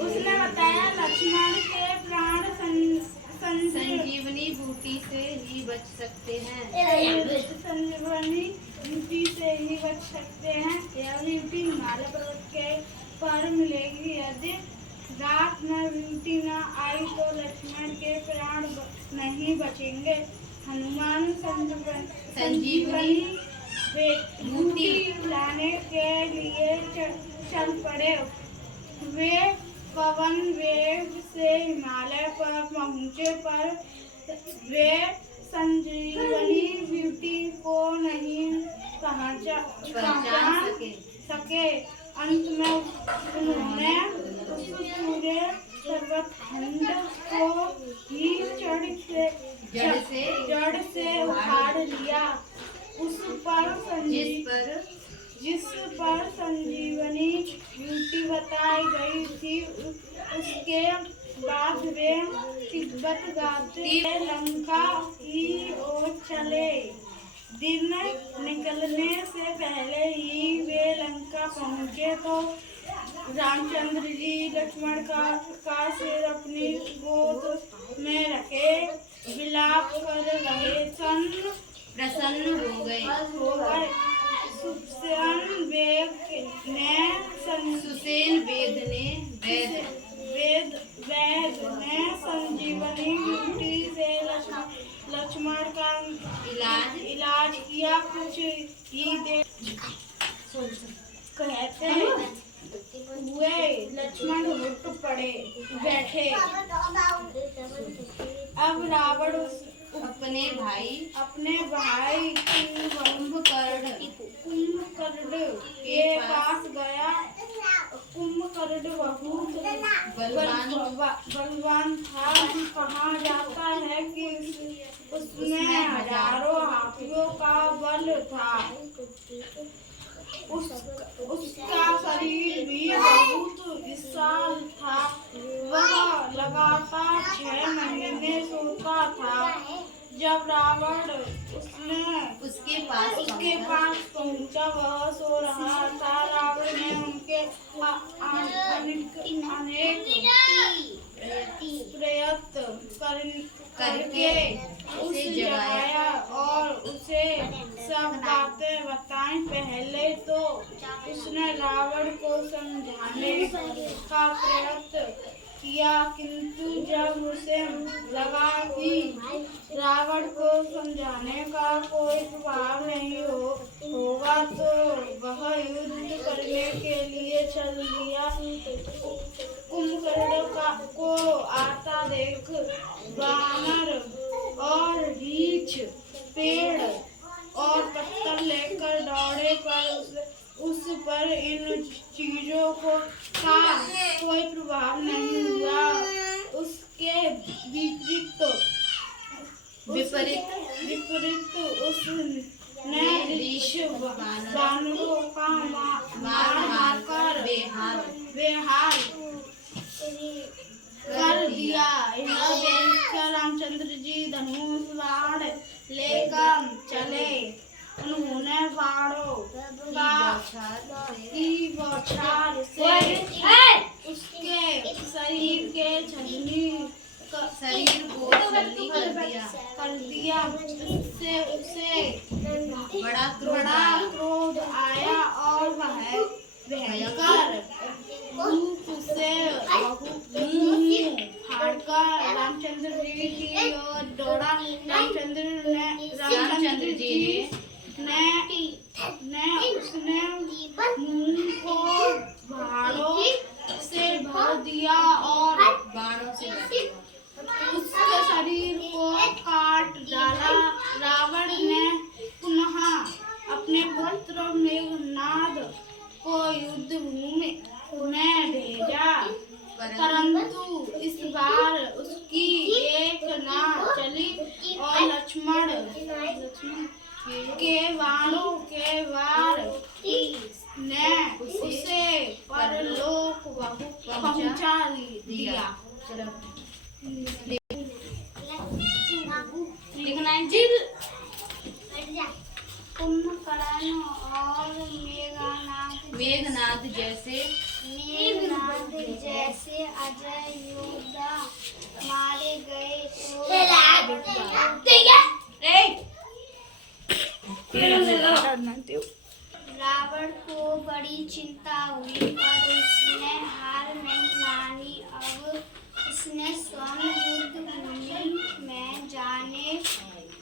उसने बताया लक्ष्मण के प्राण संजीवनी बूटी से ही बच सकते हैं। संजीवनी बूटी से ही बच सकते हैं। यह बूटी हिमालय पर्वत के पर मिलेगी। यदि रात में बूटी न आई तो लक्ष्मण के प्राण नहीं बचेंगे। हनुमान संजीवनी बूटी लाने के लिए चल पड़े। वे पवन वेग से हिमालय पर पहुंचे, पर वे संजीवनी बूटी को नहीं पहुंचा सके। अंत में उन्होंने उस पूरे पर्वतखंड को ही जड़ से उखाड़ लिया। जिस पर संजीवनी बूटी बताई गई थी, उसके बाद वे तिब्बत गाते लंका की ओर चले। दिन निकलने से पहले ही वे लंका पहुंचे तो रामचंद्र जी लक्ष्मण का सिर अपनी गोद में रखे विलाप कर रहे प्रसन्न हो गए। सुसेन वेद ने संजीवनी बूटी से लक्ष्मण का इलाज किया। कुछ ही देर कहते हुए लक्ष्मण उठ बैठे। अब रावण अपने भाई कुंभकर्ण के पास गया। कुंभकर्ण बहुत बलवान था। कहा जाता है कि उसमें हजारों हाथियों का बल था। उसका शरीर भी बहुत विशाल था। वह लगातार 6 महीने सोता था। जब रावण उसके पास पहुंचा, वह सो रहा था। रावण ने उनके अनेक प्रयत्न करके उसे जगाया और उसे सब बातें बताई। पहले तो उसने रावण को समझाने का प्रयत्न किया, किंतु जब उसे लगा कि रावण को समझाने का कोई प्रभाव नहीं होगा तो वह युद्ध करने के लिए चल दिया। कुंभकर्ण को आता देख वानर और रीछ पेड़ और पत्थर लेकर दौड़े, पर उस पर इन चीजों का कोई प्रभाव नहीं हुआ। उसके विपरीत उसने ऋषि वानरों का मार कर बेहाल कर दिया। यह देखकर रामचंद्र जी धनुष बाण लेकर चले। उन्होंने बाणों की बौछार से उसके शरीर को छलनी कर दिया। उससे उसे बड़ा क्रोध आया और वह भयंकर रूप से मुंह फाड़कर रामचंद्र जी की ओर दौड़ा। रामचंद्र जी ने उसने मुंह को बाणों से भर दिया और उसके शरीर को काट डाला। रावण ने पुनः अपने पुत्र मेघनाद को युद्ध भूमि में भेजा, परंतु इस बार उसकी एक न चली और लक्ष्मण के बाणों के वार ने उसे परलोक पहुंचा दिया। कुंभकर्ण और मेघनाद जैसे अजय योद्धा मारे गए तो रावण को बड़ी चिंता हुई पर उसने हार नहीं मानी। अब उसने स्वयं युद्ध भूमि में जाने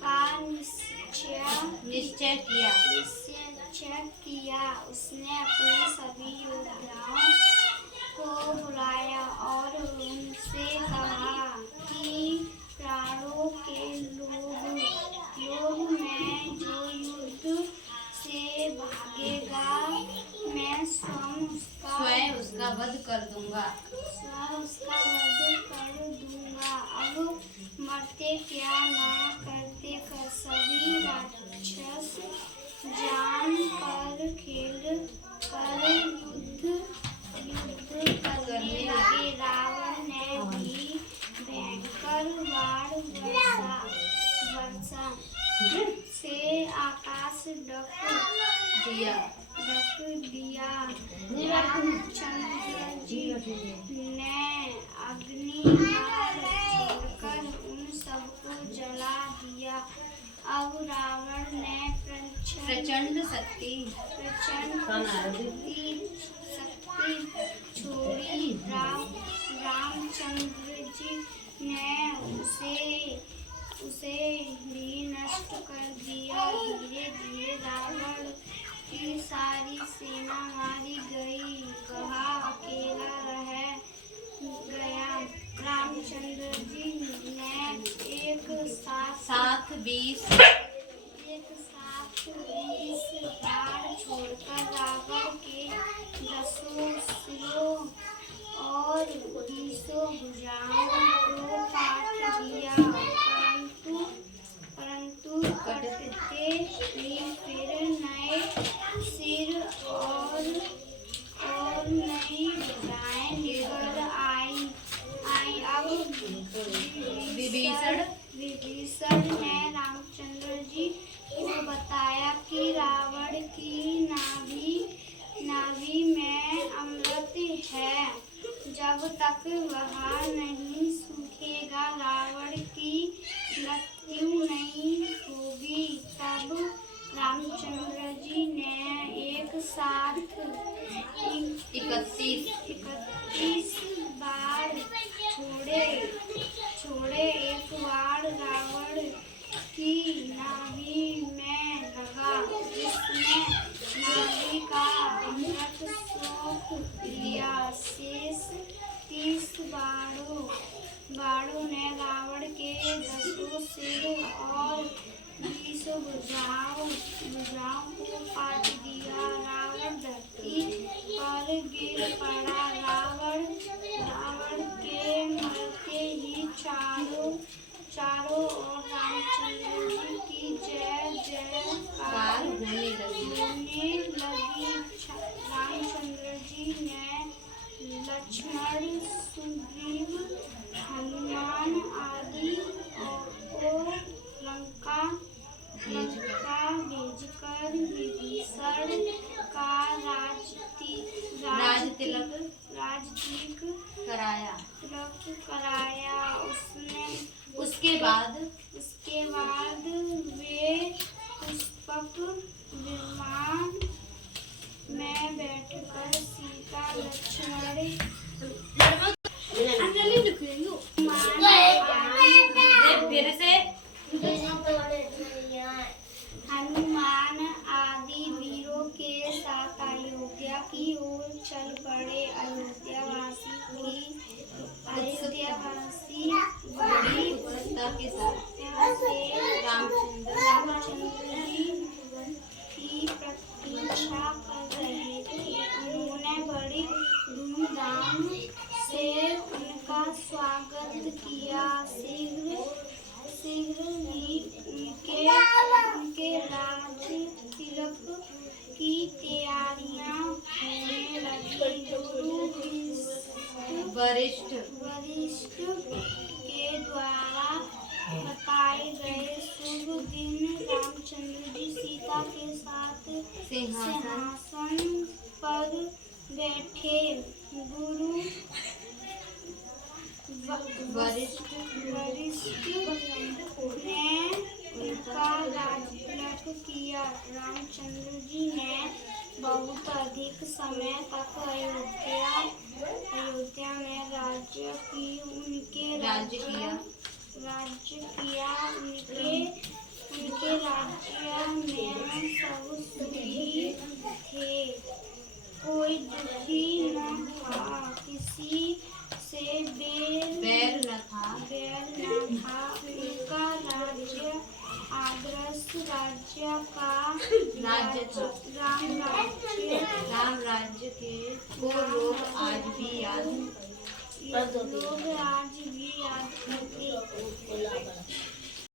का निश्चय किया। उसने अपने सभी योद्धाओं को बुलाया और उनसे कहा कि प्राणों के लोभ में जो युद्ध से भागेगा मैं स्वयं उसका वध कर दूंगा। अब मरते क्या ना करते कर सभी राक्षस जान पर खेल कर युद्ध करने लगे। रावण ने भी भयंकर बाण वर्षा से आकाश ढक दिया। रामचंद्र जी ने अग्नि छोड़कर उन सबको जला दिया। अब रावण ने प्रचंड शक्ति छोड़ी। रामचंद्र जी ने उसे भी नष्ट कर दिया। धीरे धीरे रावण की सारी सेना मारी गई। वह अकेला रह गया। रामचंद्र जी ने एक साथ 20 बाण छोड़कर रावण के 10 सिरों और 20 भुजाओं को काट दिया। परंतु कटते ही फिर नए सिर और नई भुजाएं निकल आई। अब विभीषण ने रामचंद्र जी को बताया कि रावण की नाभि में अमृत है। जब तक वह नहीं सूखेगा रावण की मृत्यु नहीं होगी। तब रामचंद्र जी ने एक साथ 31 बार छोड़े। एक बार रावण की नाभि में लगा जिसने नाभि का अमृत सोख लिया। शेष 30 बाणों ने रावण के 10 सिर और 20 भुजाओं को काट दिया। रावण धरती पर गिर पड़ा। रावण के मरते ही चारों ओर रामचंद्र जी की जय जयकार होने लगी। रामचंद्र जी ने लक्ष्मण, सुग्रीव, हनुमान आदि को लंका भेजकर विभीषण का राजतिलक कराया। उसके बाद वे पुष्पक विमान में बैठकर सीता लक्ष्मण हनुमान आदि वीरों के साथ अयोध्या की ओर चल पड़े। अयोध्यावासी बड़ी उत्सुकता के साथ रामचंद्र जी की प्रतीक्षा कर रहे थे। उन्होंने बड़ी धूमधाम से उनका स्वागत किया। शीघ्र ही उनके राज तिलक की तैयारियां होने लगी। वरिष्ठ के द्वारा बताए गए शुभ दिन रामचंद्र जी सीता के साथ सिंहासन पर बैठे। गुरु वरिष्ठ ने उनका राजतिलक किया। रामचंद्र जी ने बहुत अधिक समय तक अयोध्या में राज्य किया। उनके राज्य में सब सुखी थे, कोई दुखी न था, किसी से बैर न था। उनका राज्य आदर्श राज्य का राज्य था। राम राज्य के को लोग आज भी याद करते।